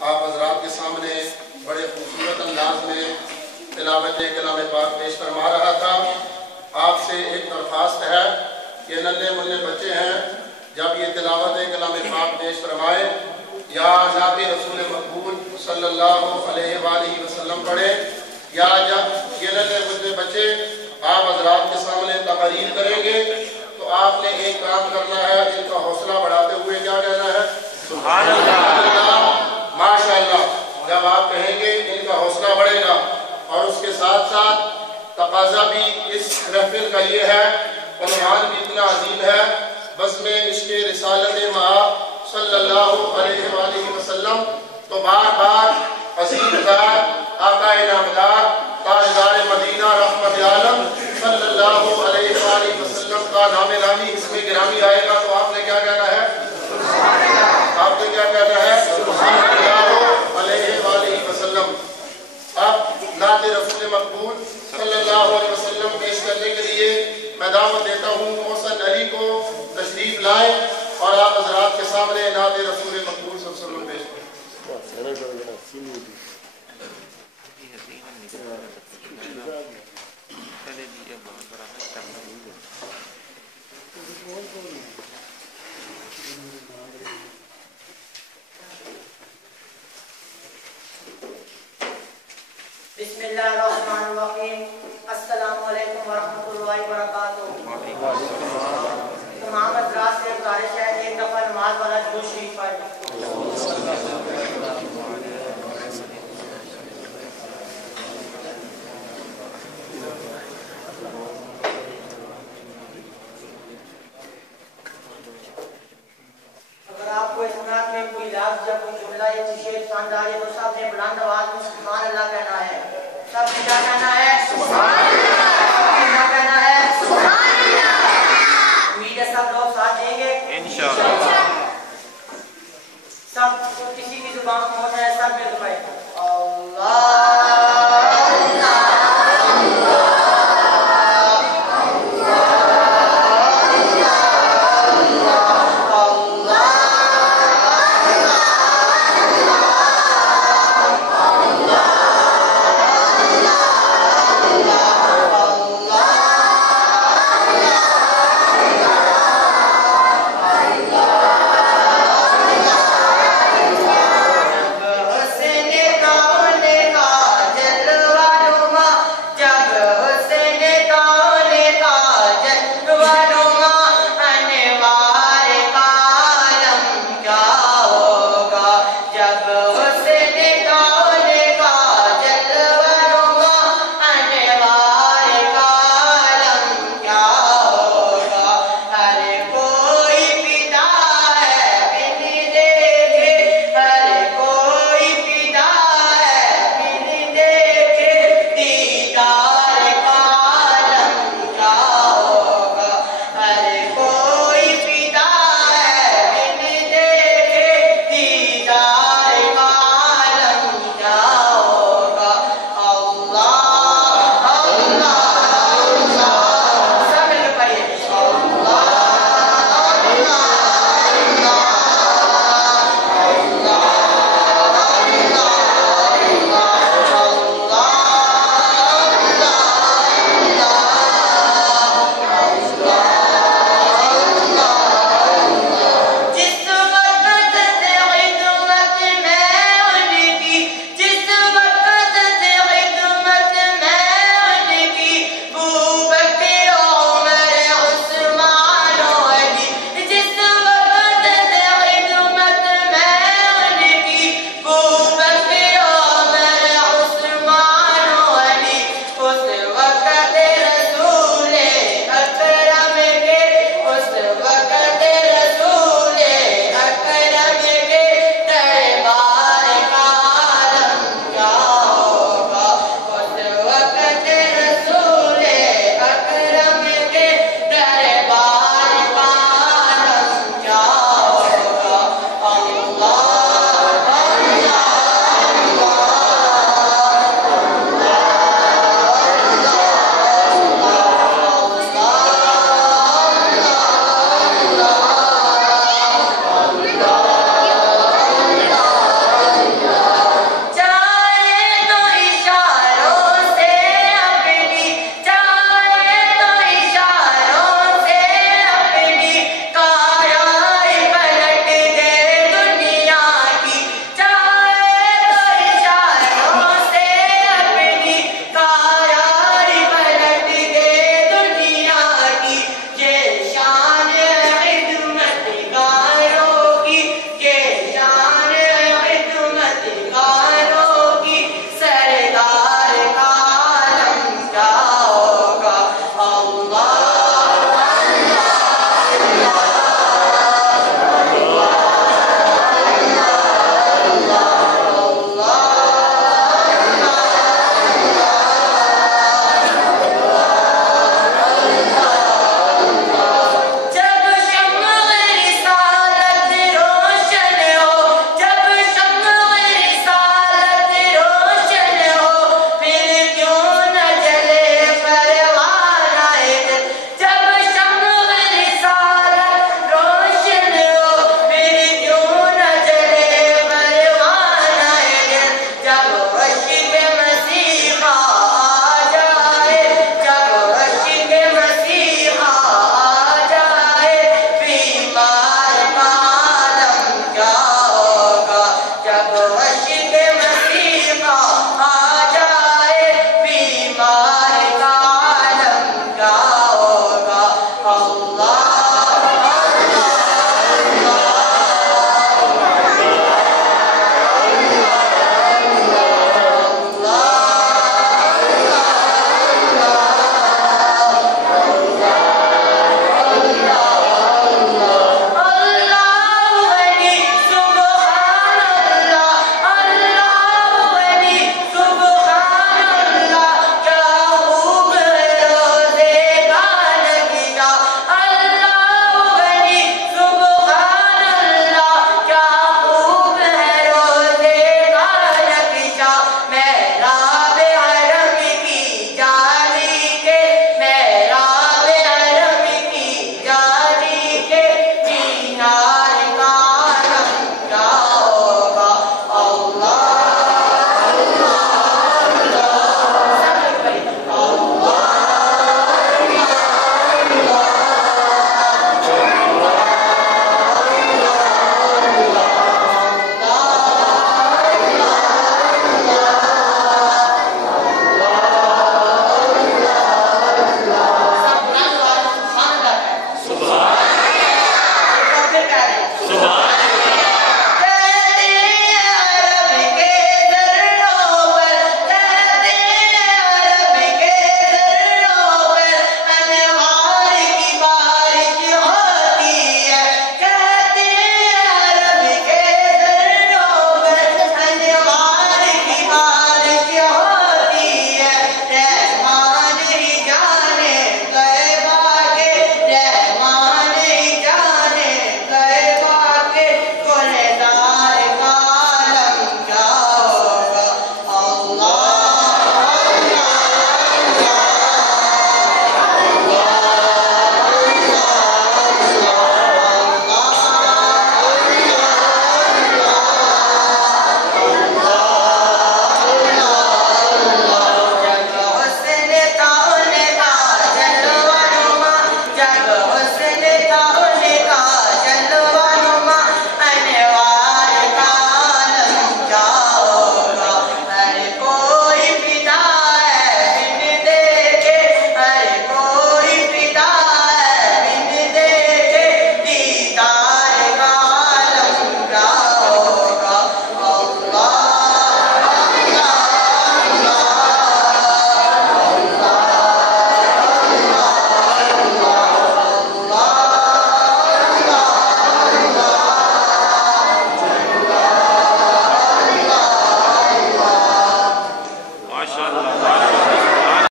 آپ حضرات کے سامنے بڑے خوبصورت انداز میں تلاوت کلام پاک پیش فرما رہا تھا۔ آپ سے ایک درخواست ہے کہ ننھے منھے بچے ہیں، جب یہ تلاوت کلام پاک پیش فرمائے یا جناب رسول مقبول صلی اللہ علیہ وآلہ وسلم پڑھے، یا جب یہ ننھے منھے بچے آپ حضرات کے سامنے تقریر کریں گے تو آپ نے ایک کام کرنا ہے، ان کا حوصلہ بڑھاتے ہوئے کیا کہنا ہے؟ سبحان اللہ، ماشاء اللہ۔ جب آپ کہیں گے ان کا حوصلہ بڑھے گا، اور اس کے ساتھ ساتھ تقاضا بھی اس محفل کا یہ ہے، عنوان بھی اتنا عظیم ہے، بزم عشق رسالت مآب صلی اللہ علیہ وآلہ وسلم، تو بار بار عظیم ذات آقا نامدار تاجدار مدینہ رحمت عالم صلی اللہ علیہ وآلہ وسلم کا نام نامی اس میں گرامی آئے گا، تو آپ نے کیا کہنا ہے؟ آپ نے کیا کہنا ہے؟ سبحان اللہ علیہ وآلہ وسلم۔ اب نعت رسول مقبول صلی اللہ علیہ وسلم پیش کرنے کے لیے میں دعوت دیتا ہوں محسن علی کو، تشریف لائیں اور آپ حضرات کے سامنے نعت رسول مقبول صلی اللہ علیہ وسلم پیش کریں۔ بسم اللہ الرحمن الرحیم۔ السلام علیکم ورحمۃ اللہ وبرکاتہ۔ تمام حضرات سے گزارش ہے ایک دفعہ نماز والا درود شریف پڑھ۔ اگر آپ کو اس نعت میں کوئی لفظ یا کوئی جملہ یا شعر پسند آ جائے تو سب نے بلند آواز میں سبحان اللہ کہنا ہے۔ سب نے کیا کہنا ہے؟ سبحان اللہ۔ سب نے کیا کہنا ہے؟ سبحان اللہ۔ امید ہے سب لوگ ساتھ دیں گے انشاءاللہ۔ سب کسی کی زبان میں ہوتا ہے، سب مل کے اللہ